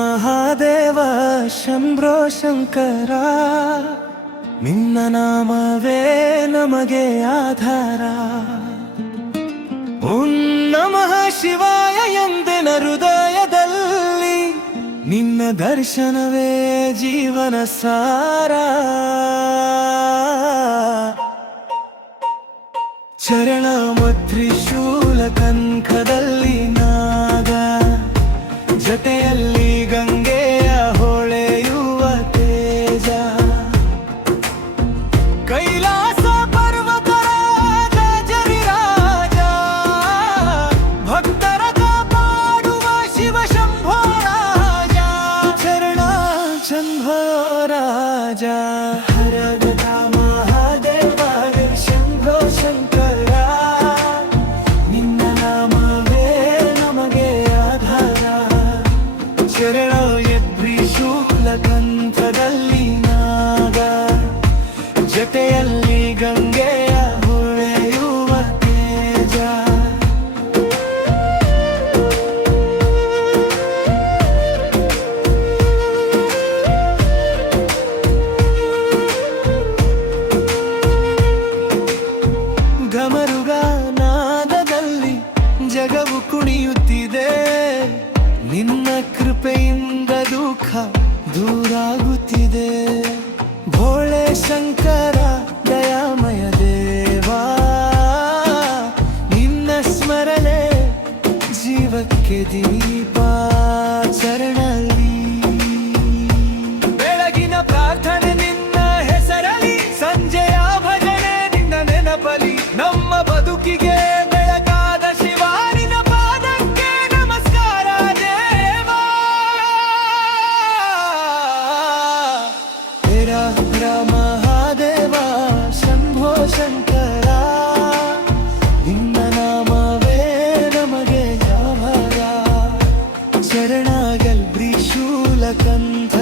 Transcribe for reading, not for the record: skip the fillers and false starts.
ಮಹಾದೇವ ಶಂಭೋ ಶಂಕರ, ನಿನ್ನ ನಾಮವೇ ನಮಗೆ ಆಧಾರ. ಓಂ ನಮಃ ಶಿವಾಯ ಎಂದಿನ ಹೃದಯದಲ್ಲಿ, ನಿನ್ನ ದರ್ಶನವೇ ಜೀವನ ಸಾರ. ಚರಣ ತ್ರಿಶೂಲ ಕಂಕದಲ್ಲಿ ನಾಗ, ಜತೆಯಲ್ಲಿ ಗಂಗೆಯ ಹೊಳೆಯುವ ತೇಜ. ಕೈಲಾಸ ಪರ್ವತರಾಜ ಜರಿರಾಜ, ಭಕ್ತರ ಕಾಪಾಡುವ ಶಿವ ಶಂಭೋ ರಾಜ. ಚರಣ ಶಂಭೋ ರಾಜ, ಹರಗದ ಮಹಾದೇವ ಶಂಭೋ ಶಂಕರ, ನಿನ್ನ ನಾಮವೇ ನಮಗೆ ಆಧಾರ. ಚರಣ ತ್ರಿಶೂಲ ಕಂಠದಲ್ಲಿ ನಾಗ, ಜಟೆಯಲ್ಲಿ ಗಂಗೆಯ ಹೊಳೆಯುವ ತೇಜ. ಘಮರುಗ ನಾದದಲ್ಲಿ ಜಗವು ಕುಣಿಯುತ್ತಿದೆ, ನಿನ್ನ ಕೃಪೆಯಿಂದ ದುಃಖ ದೂರಾಗುತ್ತಿದೆ. ಭೋಳೆ ಶಂಕರ ದಯಾಮಯ ದೇವಾ, ನಿನ್ನ ಸ್ಮರಣೆ ಜೀವಕ್ಕೆ ದೀಪ. ಚರಣಲ್ಲಿ ಬೆಳಗಿನ ಪ್ರಾರ್ಥನೆ ನಿನ್ನ ಹೆಸರಲಿ, ಸಂಜೆಯ ಭಜನೆ ನಿನ್ನ ನೆನಪಲಿ. ನಮ್ಮ ಬದುಕಿಗೆ ಬೆಳಕಾದ ಶಿವ ನಿನ್ನ ಪಾದಕ್ಕೆ ನಮಸ್ಕಾರ ದೇವಾ. ಹರ ಮಹಾದೇವ ಶಂಭೋ ಶಂಕರ, ನಿನ್ನ ನಾಮವೇ ನಮಗೆ ಆಧಾರ. ಚರಣಗಲ್ ತ್ರಿಶೂಲ ಕಂಠ